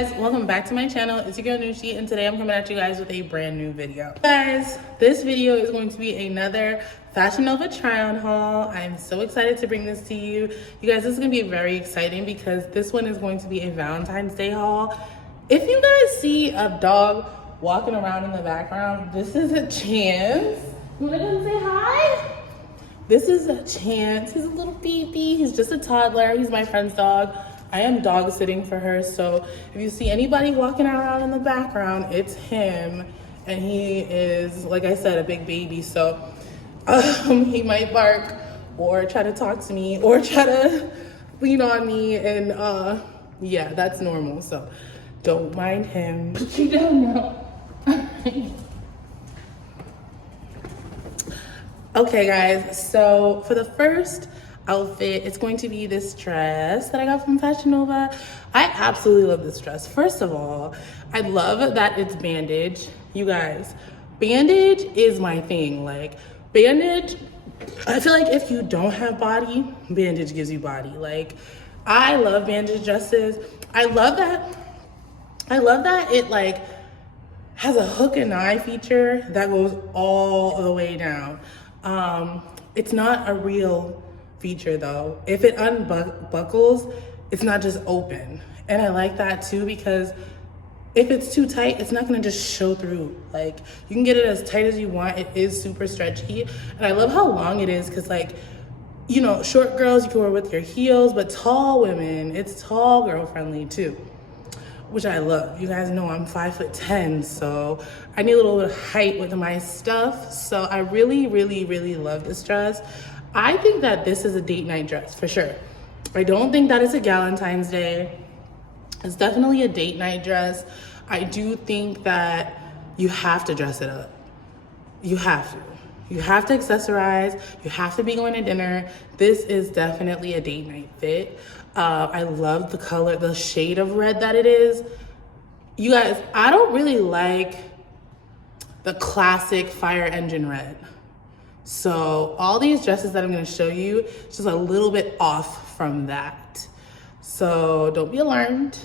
guys, welcome back to my channel. It's your girl Ruched, and today I'm coming at you guys with a brand new video. Guys, this video is going to be another Fashion Nova try-on haul. I'm so excited to bring this to you. You guys, this is gonna be very exciting because this one is going to be a Valentine's Day haul. If you guys see a dog walking around in the background, this is a chance. You wanna come say hi? This is a chance. He's a little baby. He's just a toddler. He's my friend's dog. I am dog sitting for her, so if you see anybody walking around in the background, it's him. And he is, like I said, a big baby, so he might bark or try to talk to me or try to lean on me, and yeah, that's normal, so don't mind him. Put you down now. Okay guys, so for the first outfit, it's going to be this dress that I got from Fashion Nova. I absolutely love this dress. First of all, I love that it's bandage. You guys, bandage is my thing. Like, bandage, I feel like if you don't have body, bandage gives you body. Like, I love bandage dresses. I love that it like has a hook and eye feature that goes all the way down. It's not a real feature though. If it unbuckles, it's not just open. And I like that too, because if it's too tight, it's not gonna just show through. Like, you can get it as tight as you want. It is super stretchy. And I love how long it is, because like, you know, short girls you can wear with your heels, but tall women, it's tall girl friendly too, which I love. You guys know I'm 5'10", so I need a little bit of height with my stuff. So I really, really, really love this dress. I think that this is a date night dress for sure. I don't think that it's a Valentine's Day. It's definitely a date night dress. I do think that you have to dress it up. You have to. You have to accessorize. You have to be going to dinner. This is definitely a date night fit. I love the color, the shade of red that it is. You guys, I don't really like the classic fire engine red. So all these dresses that I'm gonna show you, just a little bit off from that. So don't be alarmed.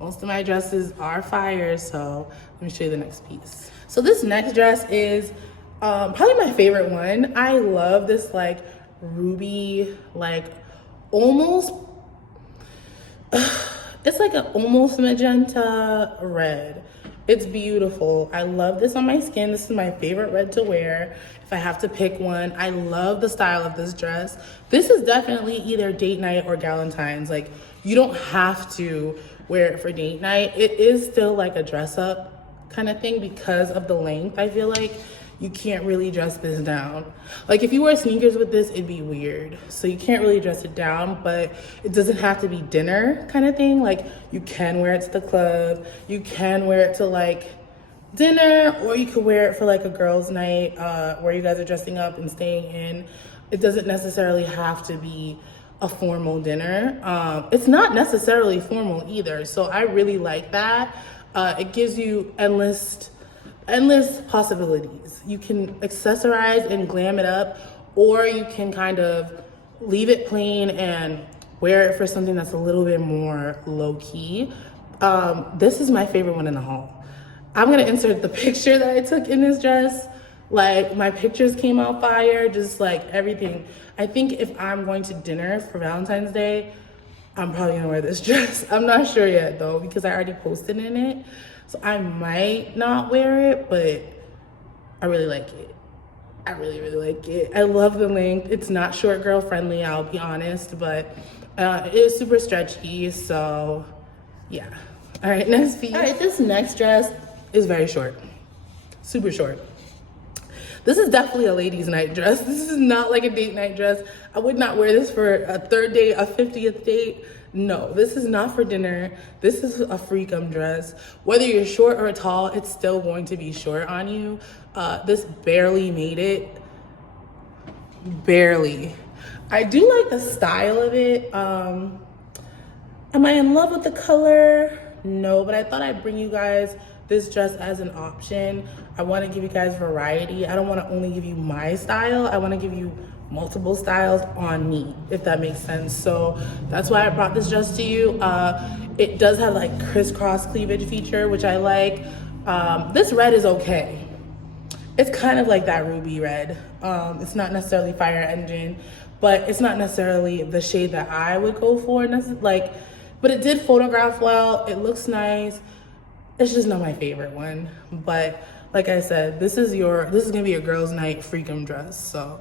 Most of my dresses are fire, so let me show you the next piece. So this next dress is probably my favorite one. I love this like ruby, like almost, it's like an almost magenta red. It's beautiful. I love this on my skin. This is my favorite red to wear if I have to pick one. I love the style of this dress. This is definitely either date night or Valentine's. Like, you don't have to wear it for date night. It is still like a dress up kind of thing because of the length. I feel like you can't really dress this down. Like, if you wear sneakers with this, it'd be weird. So you can't really dress it down, but it doesn't have to be dinner kind of thing. Like, you can wear it to the club. You can wear it to like dinner, or you could wear it for like a girls' night where you guys are dressing up and staying in. It doesn't necessarily have to be a formal dinner. It's not necessarily formal either. So I really like that. It gives you endless possibilities. You can accessorize and glam it up, or you can kind of leave it plain and wear it for something that's a little bit more low-key. This is my favorite one in the haul. I'm gonna insert the picture that I took in this dress. Like, my pictures came out fire, just like everything. I think if I'm going to dinner for Valentine's Day, I'm probably gonna wear this dress. I'm not sure yet though, because I already posted in it. So I might not wear it, but I really like it. I really, really like it. I love the length. It's not short girl friendly, I'll be honest, but it is super stretchy, so yeah. All right, next piece. All right, this next dress is very short, super short. This is definitely a ladies' night dress. This is not like a date night dress. I would not wear this for a third date, a 50th date. No, this is not for dinner. This is a freakum dress. Whether you're short or tall, it's still going to be short on you. This barely made it. Barely. I do like the style of it. Am I in love with the color? No, but I thought I'd bring you guys this dress as an option. I want to give you guys variety. I don't want to only give you my style. I want to give you multiple styles on me, if that makes sense. So that's why I brought this dress to you. It does have like crisscross cleavage feature, which I like. This red is okay. It's kind of like that ruby red. It's not necessarily fire engine, but it's not necessarily the shade that I would go for. Like, but it did photograph well. It looks nice. It's just not my favorite one. But like I said, this is gonna be a girls' night freakum dress. So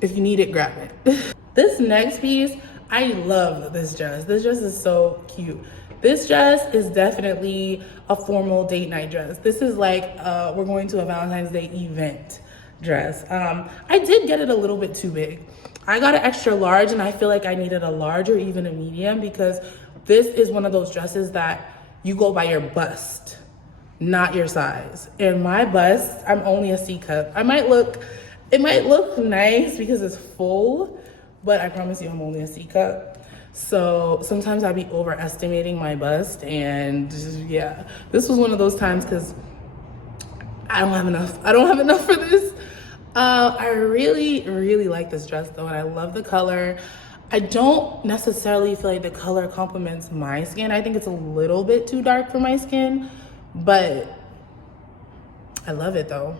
if you need it, grab it. This next piece, I love this dress. This dress is so cute. This dress is definitely a formal date night dress. This is like we're going to a Valentine's Day event dress. I did get it a little bit too big. I got an extra large and I feel like I needed a large or even a medium because this is one of those dresses that you go by your bust, not your size. And my bust, I'm only a C cup. It might look nice because it's full, but I promise you I'm only a C cup. So sometimes I'd be overestimating my bust, and yeah, this was one of those times because I don't have enough for this. I really like this dress though, and I love the color. I don't necessarily feel like the color complements my skin. I think it's a little bit too dark for my skin, but I love it though.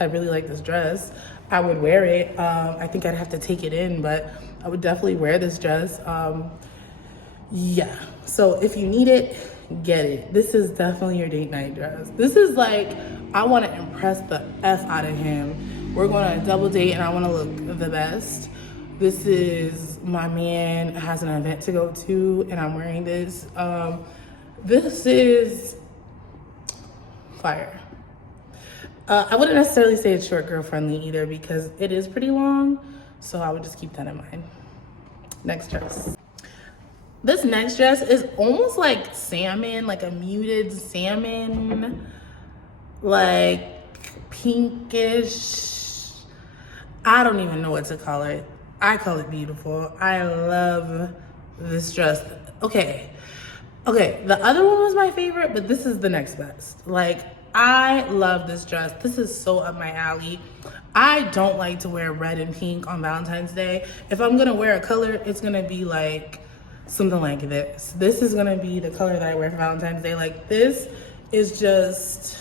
I really like this dress. I would wear it. I think I'd have to take it in, but I would definitely wear this dress. Yeah, so if you need it, get it. This is definitely your date night dress. This is like, I want to impress the F out of him. We're going on a double date and I want to look the best. This is, my man has an event to go to and I'm wearing this. This is fire. I wouldn't necessarily say it's short girl friendly either because it is pretty long. So I would just keep that in mind. Next dress. This next dress is almost like salmon, like a muted salmon, like pinkish. I don't even know what to call it. I call it beautiful. I love this dress. Okay, the other one was my favorite, but this is the next best. Like, I love this dress. This is so up my alley. I don't like to wear red and pink on Valentine's Day. If I'm gonna wear a color, it's gonna be like something like this. This is gonna be the color that I wear for Valentine's Day. Like, this is just,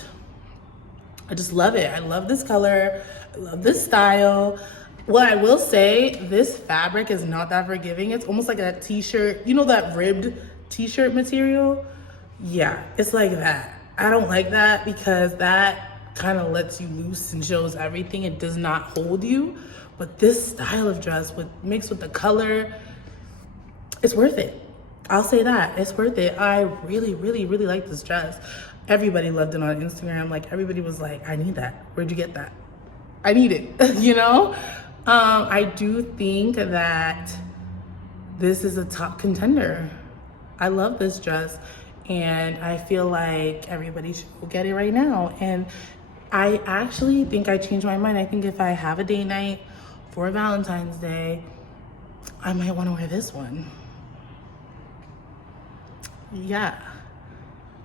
I just love it. I love this color. I love this style. What I will say, this fabric is not that forgiving. It's almost like a t-shirt, you know that ribbed t-shirt material? Yeah, it's like that. I don't like that because that kind of lets you loose and shows everything. It does not hold you. But this style of dress mixed with the color, it's worth it. I'll say that, it's worth it. I really like this dress. Everybody loved it on Instagram. Like, everybody was like, I need that. Where'd you get that? I need it, you know? I do think that this is a top contender. I love this dress and I feel like everybody should go get it right now. And I actually think I changed my mind. I think if I have a date night for Valentine's Day, I might want to wear this one. Yeah.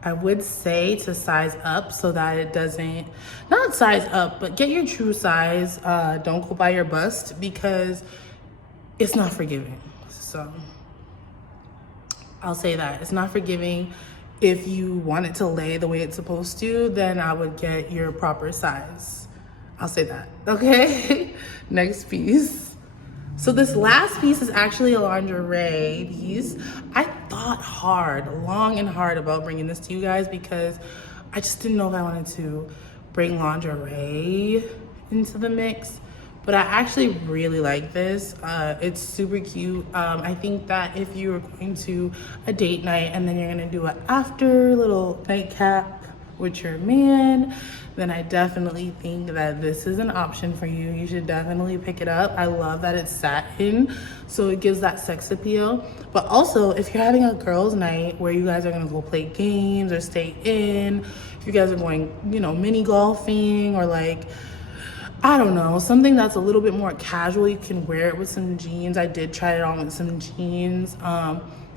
I would say to size up so that it doesn't, not size up, but get your true size. Don't go by your bust because it's not forgiving. So I'll say that it's not forgiving. If you want it to lay the way it's supposed to, then I would get your proper size. I'll say that, okay? Next piece. So this last piece is actually a lingerie piece. I thought long and hard about bringing this to you guys because I just didn't know if I wanted to bring lingerie into the mix. But I actually really like this. It's super cute. I think that if you're going to a date night and then you're gonna do an after little nightcap with your man, then I definitely think that this is an option for you. You should definitely pick it up. I love that it's satin, so it gives that sex appeal. But also, if you're having a girls' night where you guys are gonna go play games or stay in, if you guys are going, you know, mini golfing or like, I don't know, something that's a little bit more casual, you can wear it with some jeans. I did try it on with some jeans.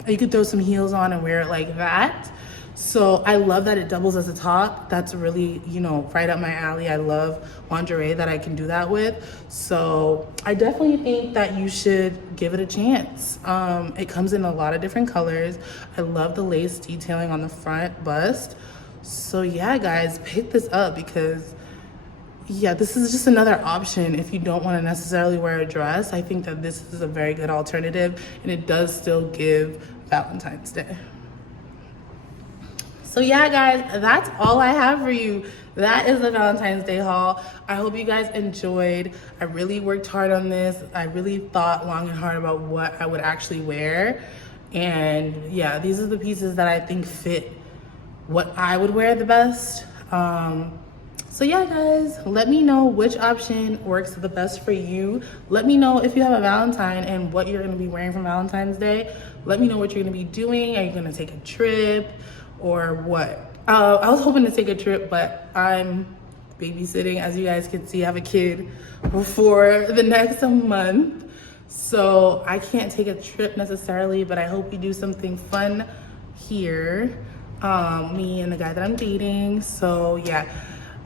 You could throw some heels on and wear it like that. So I love that it doubles as a top. That's really, you know, right up my alley. I love lingerie that I can do that with. So I definitely think that you should give it a chance. It comes in a lot of different colors. I love the lace detailing on the front bust. So yeah, guys, pick this up because yeah, this is just another option if you don't want to necessarily wear a dress. I think that this is a very good alternative, and it does still give Valentine's Day. So yeah, guys, that's all I have for you. That is the Valentine's Day haul. I hope you guys enjoyed. I really worked hard on this. I really thought long and hard about what I would actually wear. And yeah, these are the pieces that I think fit what I would wear the best. So yeah, guys, let me know which option works the best for you. Let me know if you have a Valentine and what you're gonna be wearing for Valentine's Day. Let me know what you're gonna be doing. Are you gonna take a trip or what? I was hoping to take a trip, but I'm babysitting. As you guys can see, I have a kid for the next month. So I can't take a trip necessarily, but I hope we do something fun here. Me and the guy that I'm dating. So yeah.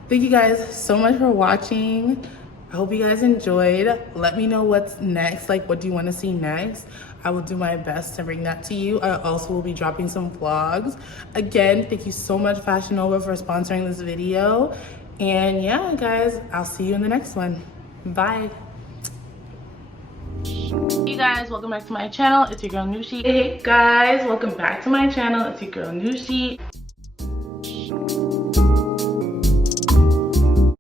Thank you guys so much for watching. I hope you guys enjoyed. Let me know what's next, like what do you want to see next? I will do my best to bring that to you. I also will be dropping some vlogs. Again, thank you so much Fashion Nova for sponsoring this video. And yeah, guys, I'll see you in the next one. Bye. Hey guys, welcome back to my channel. It's your girl Nushi. Hey guys, welcome back to my channel. It's your girl Nushi.